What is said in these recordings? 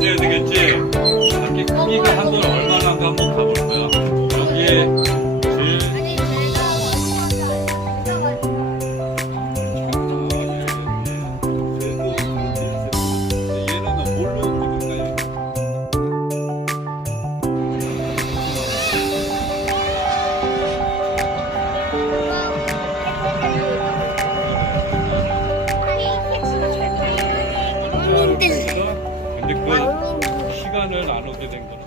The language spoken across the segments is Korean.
해줘야 되겠지. 이렇게 크기가 한돈 얼마나가 한번 가볼 거야. 여기에 제일 아 시간을 안 오게 된. 선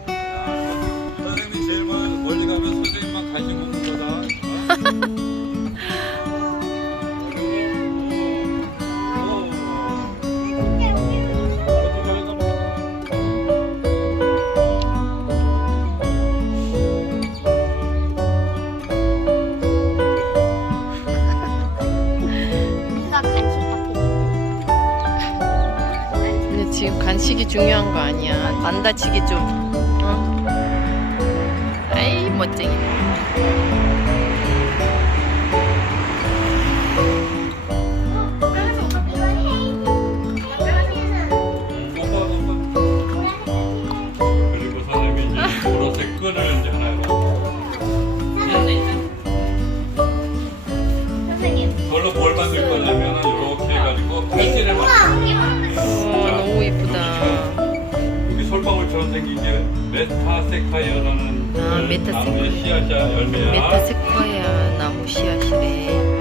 지금 간식이 중요한 거 아니야. 안 다치게 좀. 어? 아이 멋쟁이 메타세카이어라는 아, 그 메타세카이어. 나무의 씨앗이야 열매야. 메타세콰이아 나무 씨앗이래.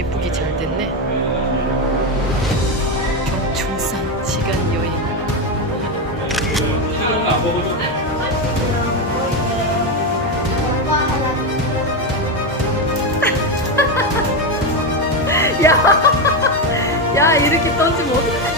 예쁘게 잘 됐네. 경춘산 시간 여행. 야, 야 이렇게 던지면 어떡하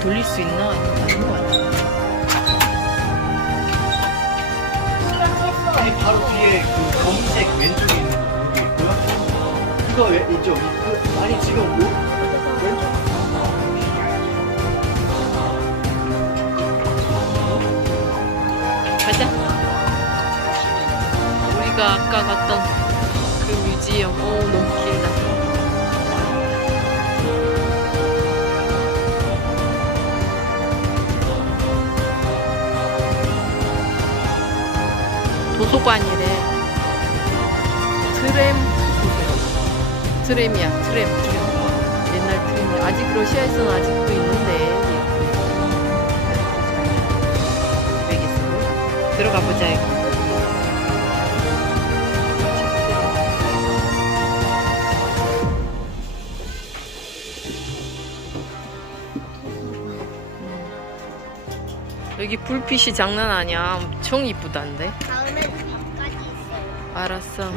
돌, 돌릴 수 있나? 아닌 것 같아. 아니 바로 뒤에 그 검은색 왼쪽에 있는 거 있고요. 그거 왜 있죠? 그 아니 지금 오, 왼쪽 가자. 우리가 아까 갔던 그 뮤지엄. 오, 너무 길 도서관이래. 트램. 트램이야, 트램, 트램. 옛날 트램이 아직 러시아에서는 아직도 있는데. 600에 쓰고. 들어가 보자 여기 불빛이 장난 아니야. 엄청 이쁘단데. 다음에도 밥까지 있어요. 알았어.